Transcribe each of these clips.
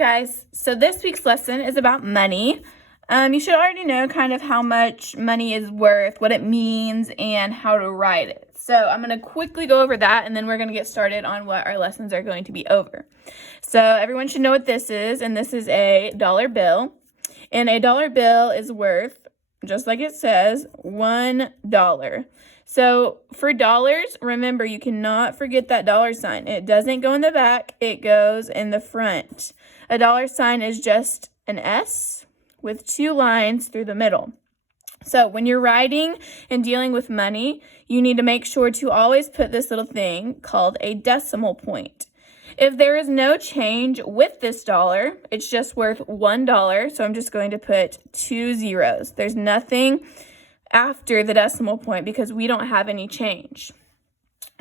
guys, so this week's lesson is about money. You should already know kind of how much money is worth, what it means, and how to write it. So I'm going to quickly go over that, and then we're going to get started on what our lessons are going to be over. So everyone should know what this is, and this is a dollar bill. And a dollar bill is worth, just like it says, $1. So for dollars, remember, you cannot forget that dollar sign. It doesn't go in the back, it goes in the front. A dollar sign is just an S with two lines through the middle. So when you're writing and dealing with money, you need to make sure to always put this little thing called a decimal point. If there is no change with this dollar, it's just worth $1. So I'm just going to put 2 zeros. There's nothing after the decimal point because we don't have any change.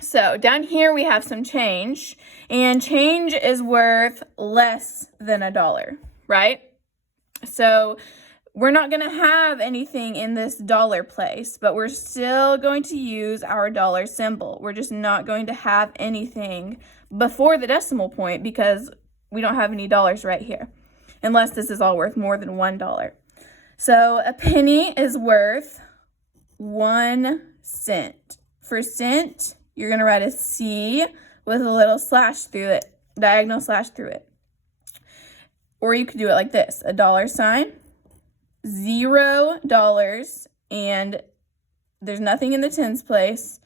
So down here we have some change, and change is worth less than $1, right? So we're not going to have anything in this dollar place, but we're still going to use our dollar symbol. We're just not going to have anything before the decimal point because we don't have any dollars right here, unless this is all worth more than $1. So a penny is worth 1 cent. For cent, you're going to write a C with a little slash through it, diagonal slash through it. Or you could do it like this, a dollar sign, $0, and there's nothing in the tens place,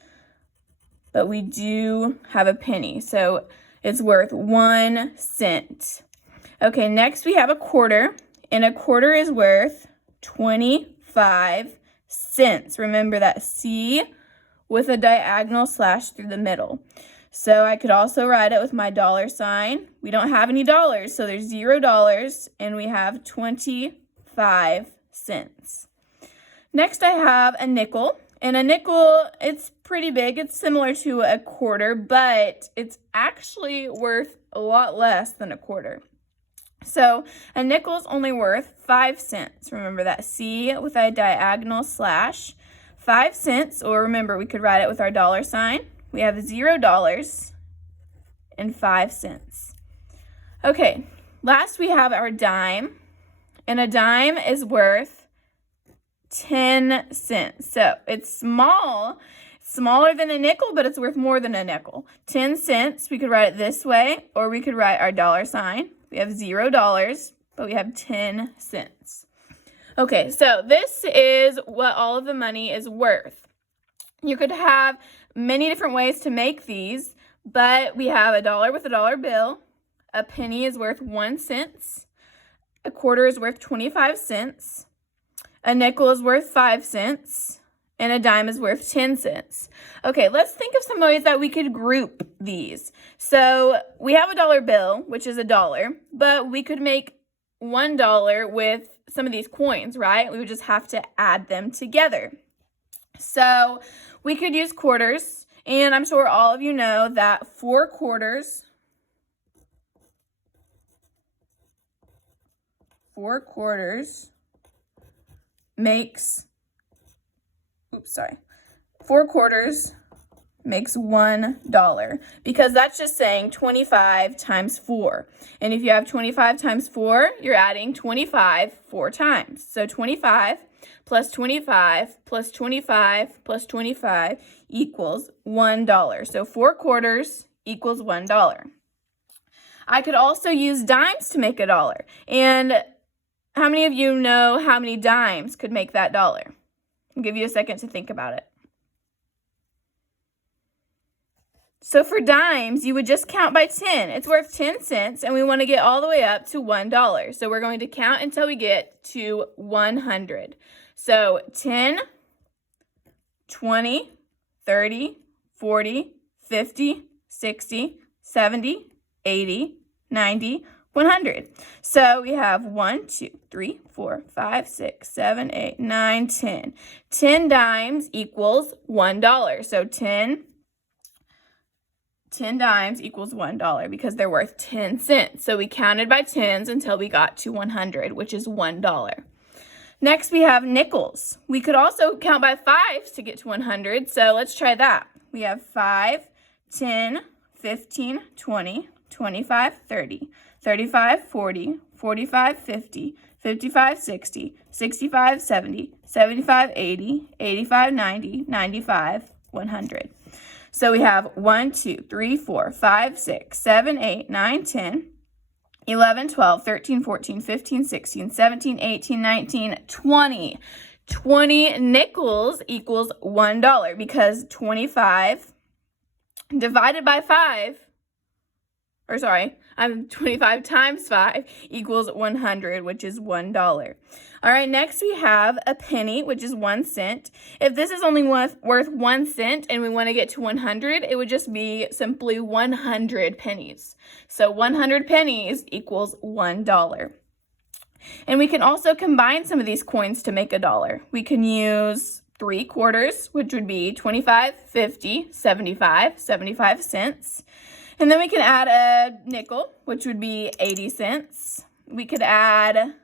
but we do have a penny, so it's worth 1 cent. Okay, next we have a quarter, and a quarter is worth 25 cents. Remember that C with a diagonal slash through the middle. So I could also write it with my dollar sign. We don't have any dollars, so there's $0, and we have 25 cents. Next I have a nickel, and a nickel, it's pretty big. It's similar to a quarter, but it's actually worth a lot less than a quarter. So a nickel is only worth 5 cents. Remember that C with a diagonal slash. 5 cents, or remember we could write it with our dollar sign. We have $0 and 5 cents. Okay, last we have our dime, and a dime is worth 10 cents. So it's small, smaller than a nickel, but it's worth more than a nickel. 10 cents, we could write it this way, or we could write our dollar sign. We have $0, but we have 10 cents. Okay, so this is what all of the money is worth. You could have many different ways to make these, but we have a dollar with a dollar bill. A penny is worth 1 cent. A quarter is worth 25 cents. A nickel is worth 5 cents. And a dime is worth 10 cents. Okay, let's think of some ways that we could group these. So we have a dollar bill, which is $1, but we could make $1 with some of these coins, right? We would just have to add them together. So we could use quarters, and I'm sure all of you know that 4 quarters makes 4 quarters makes $1, because that's just saying 25 times 4. And if you have 25 times 4, you're adding 25 4 times. So 25 plus 25 plus 25 plus 25 equals $1. So 4 quarters equals $1. I could also use dimes to make $1. And how many of you know how many dimes could make that dollar? I'll give you a second to think about it. So for dimes, you would just count by 10. It's worth 10 cents, and we want to get all the way up to $1. So we're going to count until we get to 100. So 10, 20, 30, 40, 50, 60, 70, 80, 90, 100. So we have 1, 2, 3, 4, 5, 6, 7, 8, 9, 10. 10 dimes equals $1. So 10 dimes equals $1 because they're worth 10 cents. So we counted by tens until we got to 100, which is $1. Next, we have nickels. We could also count by fives to get to 100, so let's try that. We have 5, 10, 15, 20, 25, 30, 35, 40, 45, 50, 55, 60, 65, 70, 75, 80, 85, 90, 95, 100. So we have 1, 2, 3, 4, 5, 6, 7, 8, 9, 10, 11, 12, 13, 14, 15, 16, 17, 18, 19, 20. 20 nickels equals $1 because 25 divided by 25 times 5 equals 100, which is $1. All right, next we have a penny, which is 1 cent. If this is only worth 1 cent and we want to get to 100, it would just be simply 100 pennies. So 100 pennies equals $1. And we can also combine some of these coins to make a dollar. We can use 3 quarters, which would be 25, 50, 75, 75 cents. And then we can add a nickel, which would be 80 cents. We could add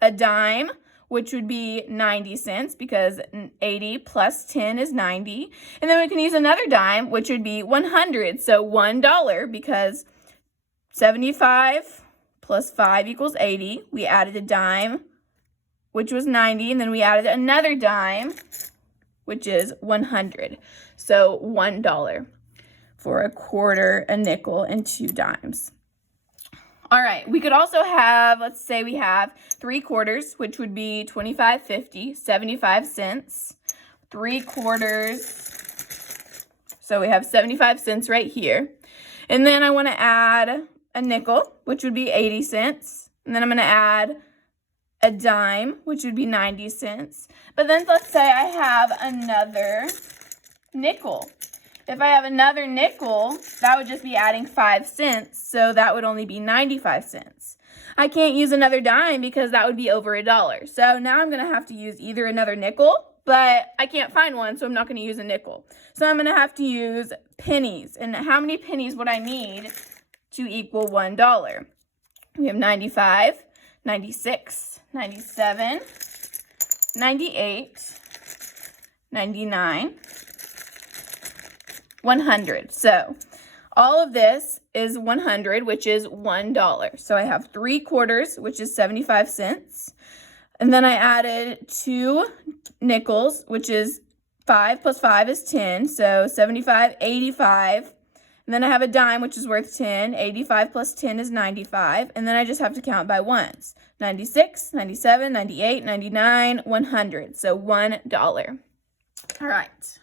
a dime, which would be 90 cents because 80 plus 10 is 90. And then we can use another dime, which would be 100. So $1 because 75 plus 5 equals 80. We added a dime, which was 90, and then we added another dime, which is 100. So $1 for a quarter, a nickel, and 2 dimes. All right, we could also have, let's say we have 3 quarters, which would be 25, 50, 75 cents. 3 quarters, so we have 75 cents right here. And then I want to add a nickel, which would be 80 cents. And then I'm going to add a dime, which would be 90 cents. But then let's say I have another nickel. If I have another nickel, that would just be adding 5 cents, so that would only be 95 cents. I can't use another dime because that would be over $1. So now I'm going to have to use either another nickel, but I can't find one, so I'm not going to use a nickel. So I'm going to have to use pennies. And how many pennies would I need to equal $1? We have 95, 96, 97, 98, 99, 100. So all of this is 100, which is $1. So I have 3 quarters, which is 75 cents. And then I added 2 nickels, which is 5 plus 5 is 10. So 75, 85. And then I have a dime, which is worth 10. 85 plus 10 is 95. And then I just have to count by ones. 96, 97, 98, 99, 100. So $1. All right.